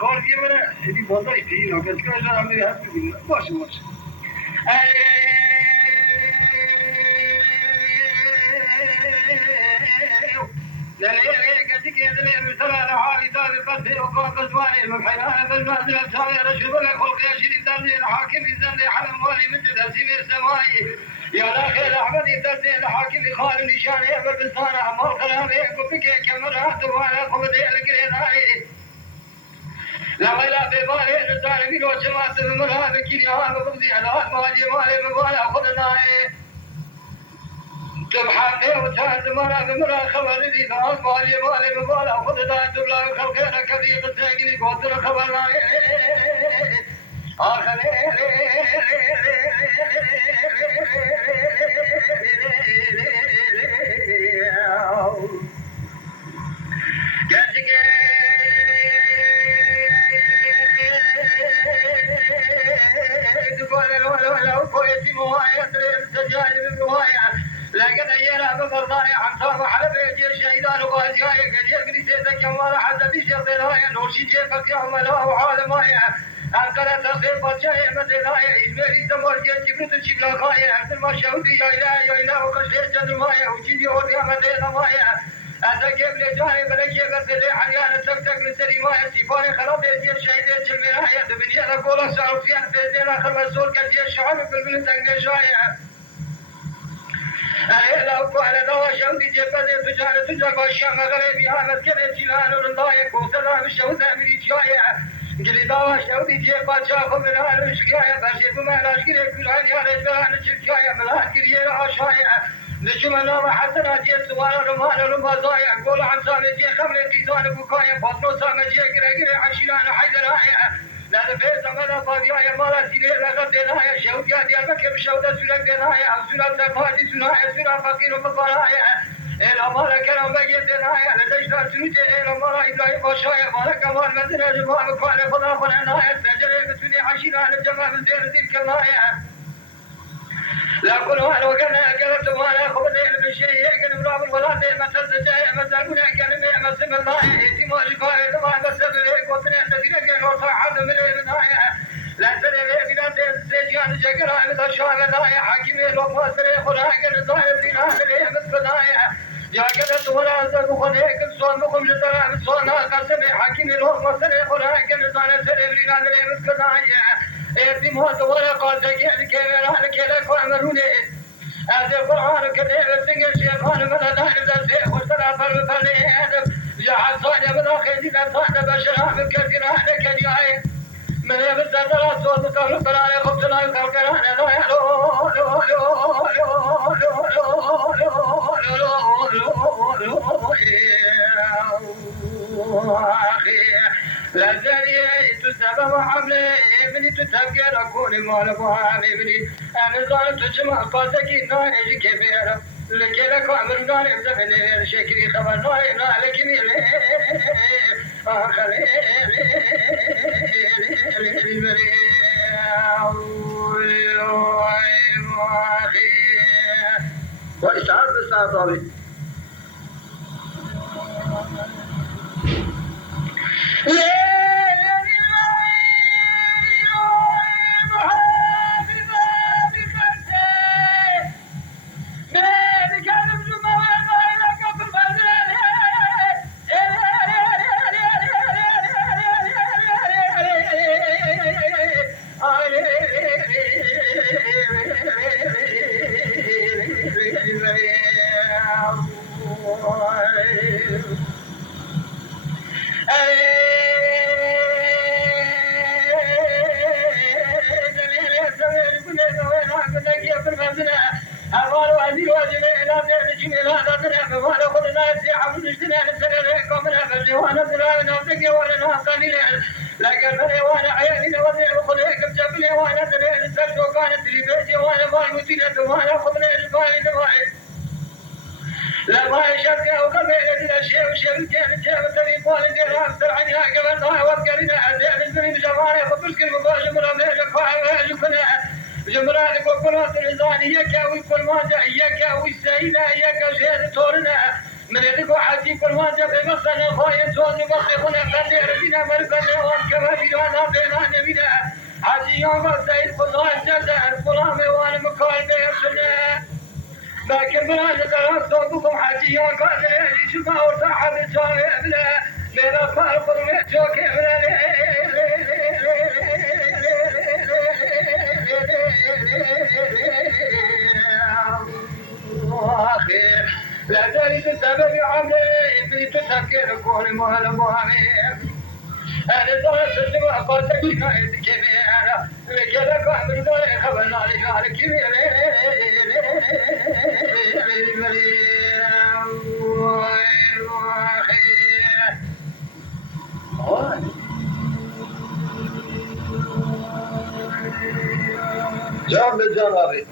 خارجی منه یعنی بازای تیر که از هم میره هست ببینم باشه يا اخي احمد يدري الحاكم خالد نشان يقبل بالصانع عمار كلامه يقول بك كاميرات وانا قبل القريناي لا ولا ببالي الرسالة من وجماعة المرأة بكيني هذا بمضي على مالي مبالي أخذناي تبحث وتعد مرأة خبر لي فهذا مالي مبالي أخذناي تبلا خلقنا كبير الساقني قوتنا خبرناي آخر لكن أينا بقرضاي عن صار حلب يجي شهيدان وغازياي قد يقري سيدك يوم حتى بيشر ضلايا نورشي جيبك يوم لا وحال مايا أنقرة تصير بطشايا مدلايا إجمالي تمر جيبرت الشبلا خايا أحسن ما شهودي يا إله وقشير جدر مايا وجيدي أوريا مدينة مايا أنت كيف لجاي بلكي بسلي حيانا تكتك لسري مايا سيفاري خراب يجي شهيدين جلميرايا دبنيا لقولا سعوفيان فيدين آخر مسؤول قد يشعر بالبلد تنقشايا لو قال دوا شودي جبل تجار تجار الشام غريبي هذا كذا جيلان ورضايك وسلام الشوز أمريكايا قلي دوا شودي جبل شاف من الأشقيا بشيف ما الأشقيا كل عن يا رجال الشقيا ملات كريه عشايا نجم الله حسنات يسوع رمان رمضايا قول عن سامي جي خمر قيزان بكايا بطلو سامي جي كرا عشيران حيدرايا لا بيت ما فاضيا مالا سيري رغب دنايا شوديا ديال مكب شوده سلك دنايا سلك تفادي سنايا سلك فقير وفقرايا إلا مالا كرم بيت دنايا لتجدر سنوتي إلا مالا إبراهيم باشايا مالا كمال مدنة جمال مكان خدا فنانايا سجل بسني عشيران الجمال زير ذيك النايا لا كل واحد وقنا قلبت وانا خبزين بالشيء قلب راب الولاد مثل سجايا مثل كلمة مثل الله اهتمام شفاء ما بس بليك وطنع تدينك نوصى حد من البداية لا سنة بلا سجان جقرا مثل شاق دايا حكيم لوما سري خلاق الزايب دينا سري مثل دايا يا قلت ولا زد خليك الصون بكم جترا الصون قسم حكيم لوما سري خلاق الزايب سري دينا سري مثل دايا اهتمام ولا قال تجيل كبيرا لك وعمروني هذا القرآن الكريم السجن شيخان من الدهر الزيخ والسلام فرمي جعل صانع من أخيزنا صانع بشرها من كثيرا لك الجاي من يبزد الأسود وقبل القرآن خبزنا يقال قرآن لا يلو لا زالي تسبب حملي ابني تتفكر أكون مال بوامي ابني أنا ظالم تجمع قاسك نايج كبير لك لك عمر نايم زمني شكري خبر نايم لك ميلي آخري واشتعب بالساطابي لكن وانا عيالي وضع وخليك بجبلي وانا دليل السجن وكانت لي بيتي وانا ماي مدينة وانا خذنا الباي دواي لا باي شرقة وقبيلة لنا شيء وشيء كان جاب تري قال دير أكثر عنها قبل ضاع وقرنا عزيز البريد جماعة خبز كل مباشر من أمريكا فاعل جبنا جمران وقرات الإنسان يكا ويكل ما جاء يكا ويسينا يكا زين تورنا من يدك وحدي كل ما جاء بمصنع خاين صوت بخلقنا بني ربنا مربنا وانكما بيرانا بينا نبينا حاجي يوم الزيد خلال جزاء القرآن وانا مكال بيرسنا لكن من هذا الدرس صوتكم حاجي يوم قادر يشوفها وصاحب الجاهل لنا فارق المحجوك لا تريد السبب عمري في تفكير كل مهل مهمين أنا درس الجمع قاتل شكاية كبيرة لكذا قهر داري خبرنا لشعر كبير جاب الجراري